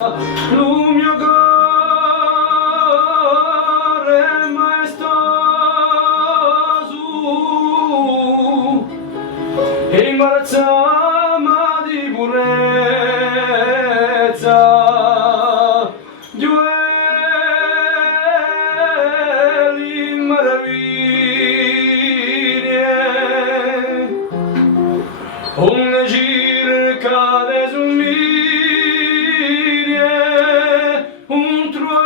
Lu mio cuore maestoso imbarazzama di purezza gioeli meraviglie una circa de un truere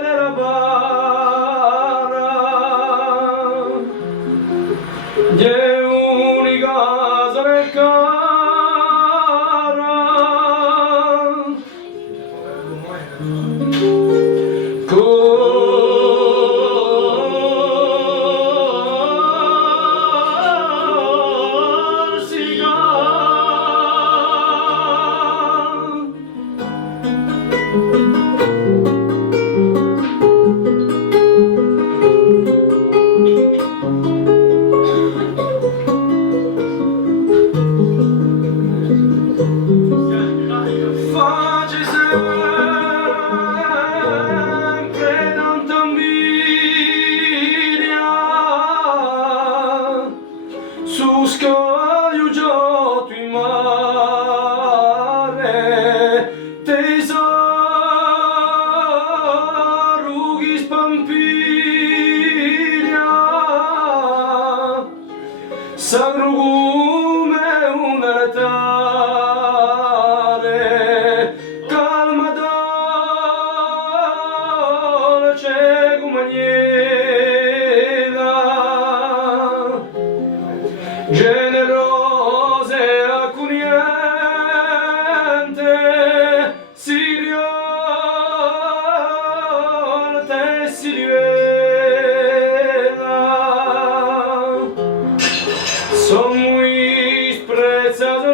della bara di unica nel cara Face sempre tanta invidia su scaglio giotto in mare tesoro che spampiglia sacro come un altare calma dolce come nieva generosa e accogliente si rialta e si rivela son muy sprezzato